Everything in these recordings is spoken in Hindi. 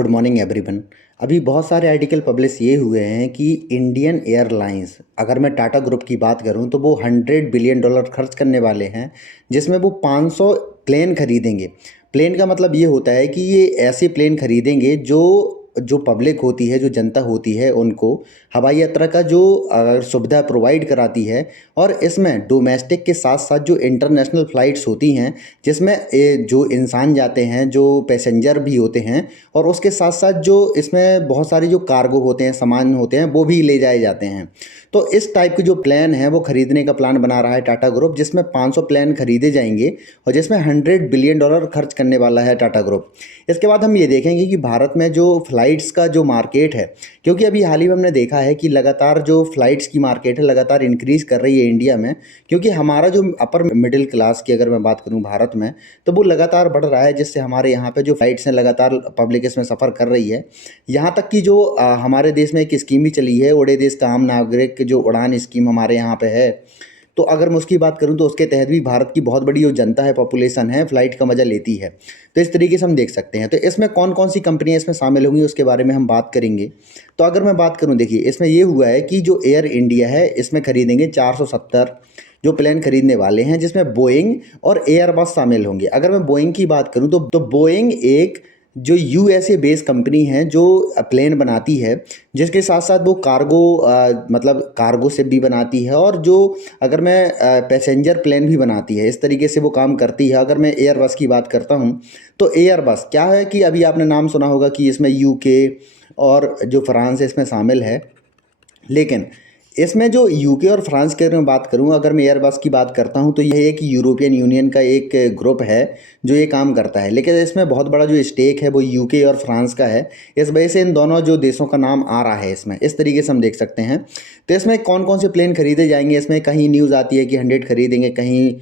Good morning everyone. अभी बहुत सारे आर्टिकल पब्लिश ये हुए हैं कि इंडियन एयरलाइंस, अगर मैं टाटा ग्रुप की बात करूं तो वो $100 बिलियन खर्च करने वाले हैं, जिसमें वो 500 प्लेन खरीदेंगे। प्लेन का मतलब ये होता है कि ये ऐसे प्लेन खरीदेंगे जो जो पब्लिक होती है, जो जनता होती है, उनको हवाई यात्रा का जो सुविधा प्रोवाइड कराती है। और इसमें डोमेस्टिक के साथ साथ जो इंटरनेशनल फ़्लाइट्स होती हैं, जिसमें जो इंसान जाते हैं, जो पैसेंजर भी होते हैं, और उसके साथ साथ जो इसमें बहुत सारे जो कार्गो होते हैं, सामान होते हैं, वो भी ले जाए जाते हैं। तो इस टाइप के जो प्लान है वो खरीदने का प्लान बना रहा है टाटा ग्रुप, जिसमें 500 प्लान खरीदे जाएंगे और जिसमें $100 बिलियन खर्च करने वाला है टाटा ग्रुप। इसके बाद हम ये देखेंगे कि भारत में जो फ़्लाइट्स का जो मार्केट है, क्योंकि अभी हाल ही में हमने देखा है कि लगातार जो फ़्लाइट्स की मार्केट है लगातार इंक्रीज़ कर रही है इंडिया में। क्योंकि हमारा जो अपर मिडिल क्लास की अगर मैं बात करूं भारत में, तो वो लगातार बढ़ रहा है, जिससे हमारे यहाँ पे जो फ़्लाइट्स हैं लगातार पब्लिक इसमें सफ़र कर रही है। यहाँ तक कि जो हमारे देश में एक स्कीम भी चली है, उड़े देश का आम नागरिक जो उड़ान स्कीम हमारे यहाँ पे है। तो अगर मैं उसकी बात करूं तो उसके तहत भी भारत की बहुत बड़ी जो जनता है, पॉपुलेशन है, फ़्लाइट का मज़ा लेती है। तो इस तरीके से हम देख सकते हैं। तो इसमें कौन कौन सी कंपनियां इसमें शामिल होंगी उसके बारे में हम बात करेंगे। तो अगर मैं बात करूं, देखिए इसमें ये हुआ है कि जो एयर इंडिया है इसमें खरीदेंगे 470 जो प्लेन खरीदने वाले हैं, जिसमें बोइंग और एयरबस शामिल होंगे। अगर मैं बोइंग की बात करूं तो बोइंग एक जो यूएसए बेस्ड कंपनी है जो प्लेन बनाती है, जिसके साथ साथ वो कार्गो मतलब कार्गो शिप भी बनाती है, और जो अगर मैं पैसेंजर प्लेन भी बनाती है। इस तरीके से वो काम करती है। अगर मैं एयरबस की बात करता हूँ तो एयरबस क्या है कि अभी आपने नाम सुना होगा कि इसमें यूके और जो फ्रांस है इसमें शामिल है। लेकिन इसमें जो यूके और फ्रांस की अगर मैं बात करूं, अगर मैं एयरबस की बात करता हूं तो यह एक यूरोपियन यूनियन का एक ग्रुप है जो ये काम करता है। लेकिन इसमें बहुत बड़ा जो स्टेक है वो यूके और फ्रांस का है। इस वजह से इन दोनों जो देशों का नाम आ रहा है इसमें, इस तरीके से हम देख सकते हैं। तो इसमें कौन कौन से प्लेन खरीदे जाएंगे, इसमें कहीं न्यूज़ आती है कि 100 खरीदेंगे, कहीं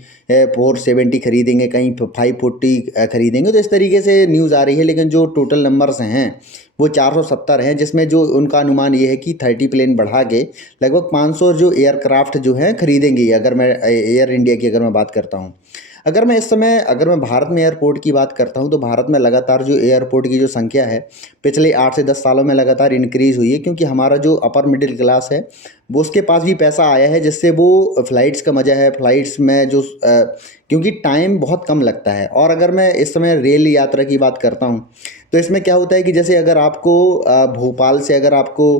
470 खरीदेंगे, कहीं 540 खरीदेंगे। तो इस तरीके से न्यूज़ आ रही है, लेकिन जो टोटल नंबर्स हैं वो 470 हैं, जिसमें जो उनका अनुमान ये है कि 30 प्लेन बढ़ा के लगभग 500 जो एयरक्राफ्ट जो हैं खरीदेंगे। अगर मैं एयर इंडिया की अगर मैं बात करता हूँ, अगर मैं इस समय अगर मैं भारत में एयरपोर्ट की बात करता हूँ तो भारत में लगातार जो एयरपोर्ट की जो संख्या है पिछले 8 से 10 सालों में लगातार इंक्रीज़ हुई है। क्योंकि हमारा जो अपर मिडिल क्लास है वो उसके पास भी पैसा आया है, जिससे वो फ़्लाइट्स का मज़ा है। फ़्लाइट्स में जो क्योंकि टाइम बहुत कम लगता है। और अगर मैं इस समय रेल यात्रा की बात करता हूँ तो इसमें क्या होता है कि जैसे अगर आपको भोपाल से अगर आपको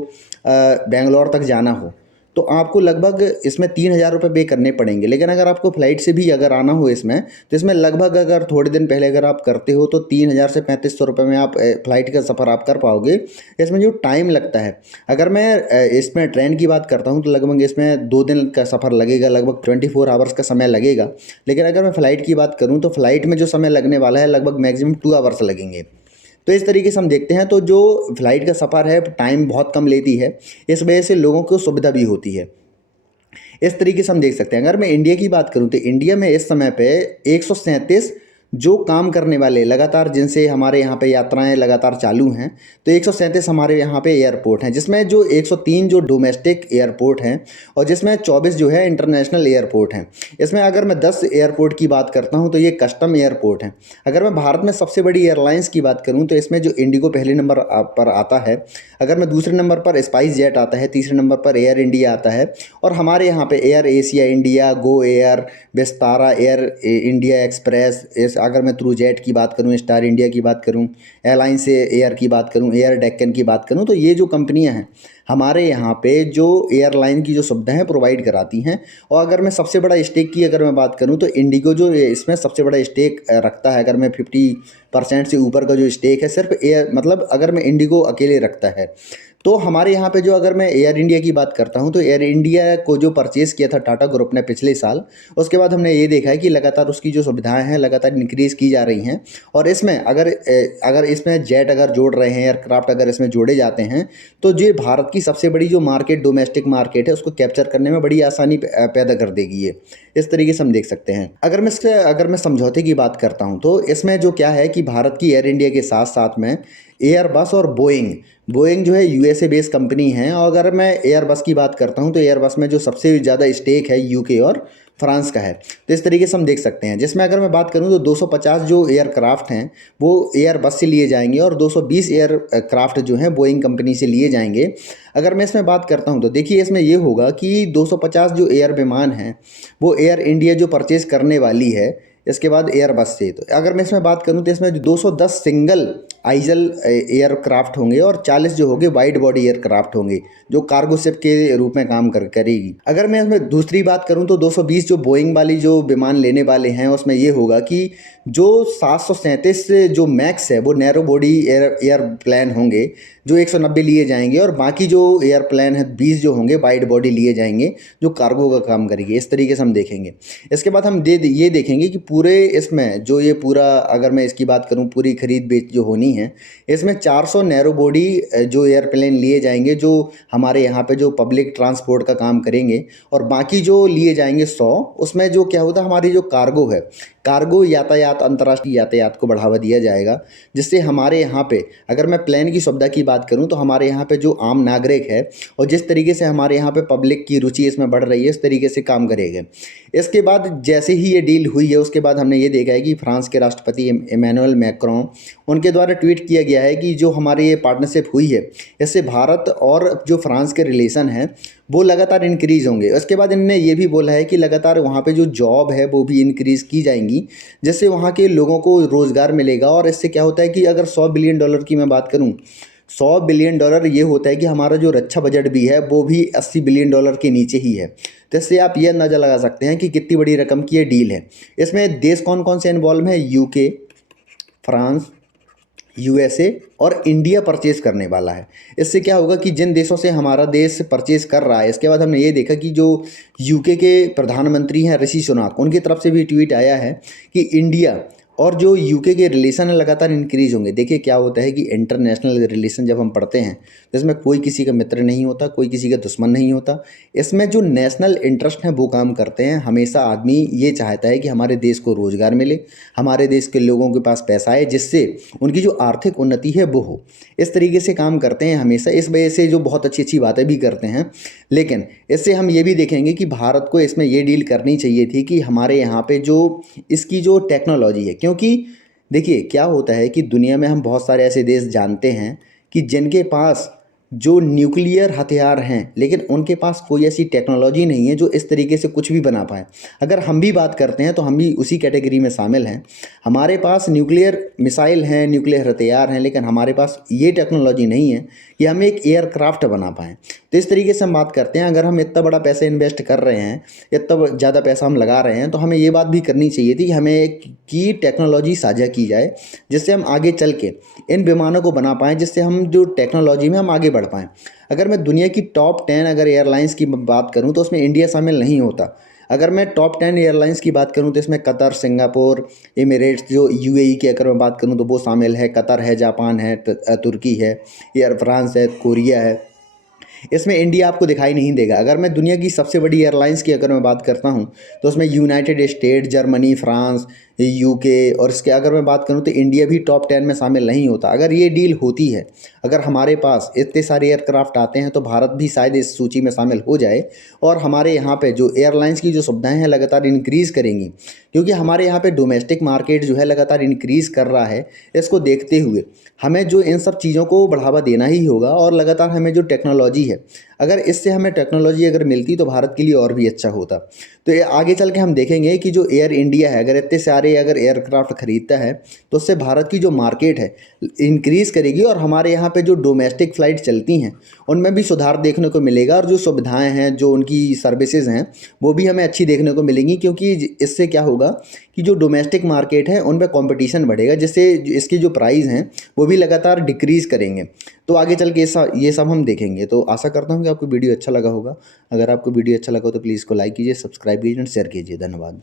बेंगलोर तक जाना हो तो आपको लगभग इसमें 3,000 रुपये पे करने पड़ेंगे। लेकिन अगर आपको फ़्लाइट से भी अगर आना हो इसमें, तो इसमें लगभग अगर थोड़े दिन पहले अगर आप करते हो तो 3,000 से 3,500 रुपये में आप फ़्लाइट का सफ़र आप कर पाओगे। इसमें जो टाइम लगता है, अगर मैं इसमें ट्रेन की बात करता हूँ तो लगभग इसमें 2 दिन का सफ़र लगेगा, लगभग 24 आवर्स का समय लगेगा। लेकिन अगर मैं फ़्लाइट की बात करूँ तो फ़्लाइट में जो समय लगने वाला है लगभग मैक्सिमम 2 आवर्स लगेंगे। तो इस तरीके से हम देखते हैं। तो जो फ़्लाइट का सफ़र है टाइम बहुत कम लेती है, इस वजह से लोगों को सुविधा भी होती है। इस तरीके से हम देख सकते हैं। अगर मैं इंडिया की बात करूं तो इंडिया में इस समय पे 137 जो काम करने वाले लगातार, जिनसे हमारे यहाँ पे यात्राएं लगातार चालू हैं, तो 137 हमारे यहाँ पे एयरपोर्ट हैं, जिसमें जो 103 जो डोमेस्टिक एयरपोर्ट हैं और जिसमें 24 जो है इंटरनेशनल एयरपोर्ट हैं। इसमें अगर मैं 10 एयरपोर्ट की बात करता हूँ तो ये कस्टम एयरपोर्ट हैं। अगर मैं भारत में सबसे बड़ी एयरलाइंस की बात करूँ तो इसमें जो इंडिगो पहले नंबर पर आता है। अगर मैं दूसरे नंबर पर स्पाइस जेट आता है, तीसरे नंबर पर एयर इंडिया आता है, और हमारे यहाँ पे air Asia India, Go Air, Vistara air, India express, इस अगर मैं थ्रू जेट की बात करूँ, स्टार इंडिया की बात करूँ, एयरलाइंस एयर की बात करूँ, एयर डेक्कन की बात करूँ, तो ये जो कंपनियां हैं हमारे यहाँ पे जो एयरलाइन की जो सुविधाएं प्रोवाइड कराती हैं। और अगर मैं सबसे बड़ा स्टेक की अगर मैं बात करूँ तो इंडिगो जो इसमें सबसे बड़ा स्टेक रखता है। अगर मैं 50% से ऊपर का जो स्टेक है सिर्फ एयर, मतलब अगर मैं इंडिगो अकेले रखता है। तो हमारे यहाँ पे जो अगर मैं एयर इंडिया की बात करता हूँ तो एयर इंडिया को जो परचेज़ किया था टाटा ग्रुप ने पिछले साल, उसके बाद हमने ये देखा है कि लगातार उसकी जो सुविधाएं हैं लगातार इंक्रीज़ की जा रही हैं। और इसमें अगर इसमें जेट अगर जोड़ रहे हैं, एयरक्राफ्ट अगर इसमें जोड़े जाते हैं, तो ये भारत की सबसे बड़ी जो मार्केट, डोमेस्टिक मार्केट है, उसको कैप्चर करने में बड़ी आसानी पैदा कर देगी ये। इस तरीके से हम देख सकते हैं। अगर मैं समझौते की बात करता हूँ तो इसमें जो क्या है कि भारत की एयर इंडिया के साथ साथ में एयरबस और बोइंग। बोइंग जो है यूएसए बेस्ड कंपनी है, और अगर मैं एयरबस की बात करता हूँ तो एयरबस में जो सबसे ज़्यादा स्टेक है यूके और फ्रांस का है। तो इस तरीके से हम देख सकते हैं, जिसमें अगर मैं बात करूं तो 250 जो एयरक्राफ्ट हैं वो एयरबस से लिए जाएंगे और 220 एयरक्राफ्ट जो हैं बोइंग कंपनी से लिए जाएंगे। अगर मैं इसमें बात करता हूं तो देखिए इसमें ये होगा कि 250 जो एयर विमान हैं वो एयर इंडिया जो परचेज करने वाली है, इसके बाद एयरबस से। तो अगर मैं इसमें बात करूं तो इसमें 210 सिंगल आइजल एयरक्राफ्ट होंगे और 40 जो होंगे वाइड बॉडी एयरक्राफ्ट होंगे, जो कार्गो शिप के रूप में काम करेगी। अगर मैं इसमें दूसरी बात करूं तो 220 जो बोइंग वाली जो विमान लेने वाले हैं उसमें ये होगा कि जो 737 जो मैक्स है वो नैरो बॉडी एयरप्लेन होंगे, जो 190 लिए जाएंगे, और बाकी जो एयरप्लेन है 20 जो होंगे वाइड बॉडी लिए जाएंगे जो कार्गो का काम करेंगे। इस तरीके से हम देखेंगे। इसके बाद हम ये देखेंगे कि पूरे इसमें जो ये पूरा, अगर मैं इसकी बात करूं पूरी खरीद बेच जो होनी है, इसमें 400 नैरो बॉडी जो एयरप्लेन लिए जाएंगे जो हमारे यहाँ पे जो पब्लिक ट्रांसपोर्ट का काम करेंगे, और बाकी जो लिए जाएंगे 100। उसमें जो क्या होता है, हमारी जो कार्गो है, कार्गो यातायात, अंतर्राष्ट्रीय यातायात को बढ़ावा दिया जाएगा, जिससे हमारे यहाँ पे अगर मैं प्लेन की सुविधा की बात करूँ तो हमारे यहाँ पे जो आम नागरिक है और जिस तरीके से हमारे यहाँ पे पब्लिक की रुचि इसमें बढ़ रही है, इस तरीके से काम करेंगे। इसके बाद जैसे ही ये डील हुई है उसके बाद हमने ये देखा है कि फ्रांस के राष्ट्रपति इमैनुअल मैक्रों, उनके द्वारा ट्वीट किया गया है कि जो हमारी ये पार्टनरशिप हुई है इससे भारत और जो फ्रांस के रिलेशन हैं वो लगातार इंक्रीज़ होंगे। उसके बाद इन्होंने ये भी बोला है कि लगातार वहाँ पे जो जॉब है वो भी इंक्रीज़ की जाएंगी, जिससे वहाँ के लोगों को रोज़गार मिलेगा। और इससे क्या होता है कि अगर $100 बिलियन की मैं बात करूँ, $100 बिलियन ये होता है कि हमारा जो रक्षा बजट भी है वो भी $80 बिलियन के नीचे ही है। तो इससे आप ये अंदाज़ा लगा सकते हैं कि कितनी बड़ी रकम की ये डील है। इसमें देश कौन कौन से इन्वॉल्व है, यूके, फ्रांस, यूएसए और इंडिया परचेज करने वाला है। इससे क्या होगा कि जिन देशों से हमारा देश परचेज कर रहा है, इसके बाद हमने ये देखा कि जो यूके के प्रधानमंत्री हैं ऋषि सुनाक, उनकी तरफ से भी ट्वीट आया है कि इंडिया और जो यूके के रिलेशन है लगातार इंक्रीज होंगे। देखिए क्या होता है कि इंटरनेशनल रिलेशन जब हम पढ़ते हैं तो इसमें कोई किसी का मित्र नहीं होता, कोई किसी का दुश्मन नहीं होता। इसमें जो नेशनल इंटरेस्ट है वो काम करते हैं। हमेशा आदमी ये चाहता है कि हमारे देश को रोज़गार मिले, हमारे देश के लोगों के पास पैसा आए, जिससे उनकी जो आर्थिक उन्नति है वो हो। इस तरीके से काम करते हैं हमेशा। इस वजह से जो बहुत अच्छी अच्छी बातें भी करते हैं। लेकिन इससे हम ये भी देखेंगे कि भारत को इसमें ये डील करनी चाहिए थी कि हमारे यहाँ पे जो इसकी जो टेक्नोलॉजी है, क्योंकि देखिए क्या होता है कि दुनिया में हम बहुत सारे ऐसे देश जानते हैं कि जिनके पास जो न्यूक्लियर हथियार हैं, लेकिन उनके पास कोई ऐसी टेक्नोलॉजी नहीं है जो इस तरीके से कुछ भी बना पाए। अगर हम भी बात करते हैं तो हम भी उसी कैटेगरी में शामिल हैं। हमारे पास न्यूक्लियर मिसाइल हैं, न्यूक्लियर हथियार हैं, लेकिन हमारे पास ये टेक्नोलॉजी नहीं है कि हम एक एयरक्राफ्ट बना पाएँ। तो इस तरीके से हम बात करते हैं, अगर हम इतना बड़ा पैसा इन्वेस्ट कर रहे हैं, इतना ज़्यादा पैसा हम लगा रहे हैं, तो हमें ये बात भी करनी चाहिए थी कि हमें की टेक्नोलॉजी साझा की जाए, जिससे हम आगे चल के इन विमानों को बना पाएँ, जिससे हम जो टेक्नोलॉजी में हम आगे बढ़ पाएँ। अगर मैं दुनिया की टॉप 10 अगर एयरलाइंस की बात करूँ तो उसमें इंडिया शामिल नहीं होता। अगर मैं टॉप 10 एयरलाइंस की बात करूँ तो इसमें कतर, सिंगापुर, एमिरेट्स, जो यूएई की अगर मैं बात करूँ तो वो शामिल है। कतर है, जापान है, तुर्की है, एयर फ्रांस है, कोरिया है। इसमें इंडिया आपको दिखाई नहीं देगा। अगर मैं दुनिया की सबसे बड़ी एयरलाइंस की अगर मैं बात करता हूं तो उसमें United state, Germany, France, UK, और इसके अगर मैं बात करूं तो इंडिया भी टॉप 10 में शामिल नहीं होता। अगर ये डील होती है, अगर हमारे पास इतने सारे एयरक्राफ्ट आते हैं तो भारत भी शायद इस सूची में शामिल हो जाए, और हमारे यहाँ पे जो एयरलाइंस की जो सुविधाएं हैं लगातार इंक्रीज़ करेंगी, क्योंकि हमारे यहाँ पे डोमेस्टिक मार्केट जो है लगातार इंक्रीज़ कर रहा है। इसको देखते हुए हमें जो इन सब चीज़ों को बढ़ावा देना ही होगा, और लगातार हमें जो टेक्नोलॉजी है, अगर इससे हमें टेक्नोलॉजी अगर मिलती तो भारत के लिए और भी अच्छा होता। तो ये आगे चल के हम देखेंगे कि जो एयर इंडिया है अगर इतने सारे अगर एयरक्राफ्ट खरीदता है तो उससे भारत की जो मार्केट है इंक्रीज़ करेगी, और हमारे यहाँ पे जो डोमेस्टिक फ़्लाइट चलती हैं उनमें भी सुधार देखने को मिलेगा, और जो सुविधाएं हैं, जो उनकी सर्विसेज हैं, वो भी हमें अच्छी देखने को मिलेंगी। क्योंकि इससे क्या होगा कि जो डोमेस्टिक मार्केट है उन पर कॉम्पिटिशन बढ़ेगा, जिससे इसकी जो प्राइस हैं वो भी लगातार डिक्रीज़ करेंगे। तो आगे चल के ये सब हम देखेंगे। तो आशा करता हूँ कि आपको वीडियो अच्छा लगा होगा। अगर आपको वीडियो अच्छा लगा हो तो प्लीज़ इसको लाइक कीजिए, सब्सक्राइब कीजिए और शेयर कीजिए। धन्यवाद।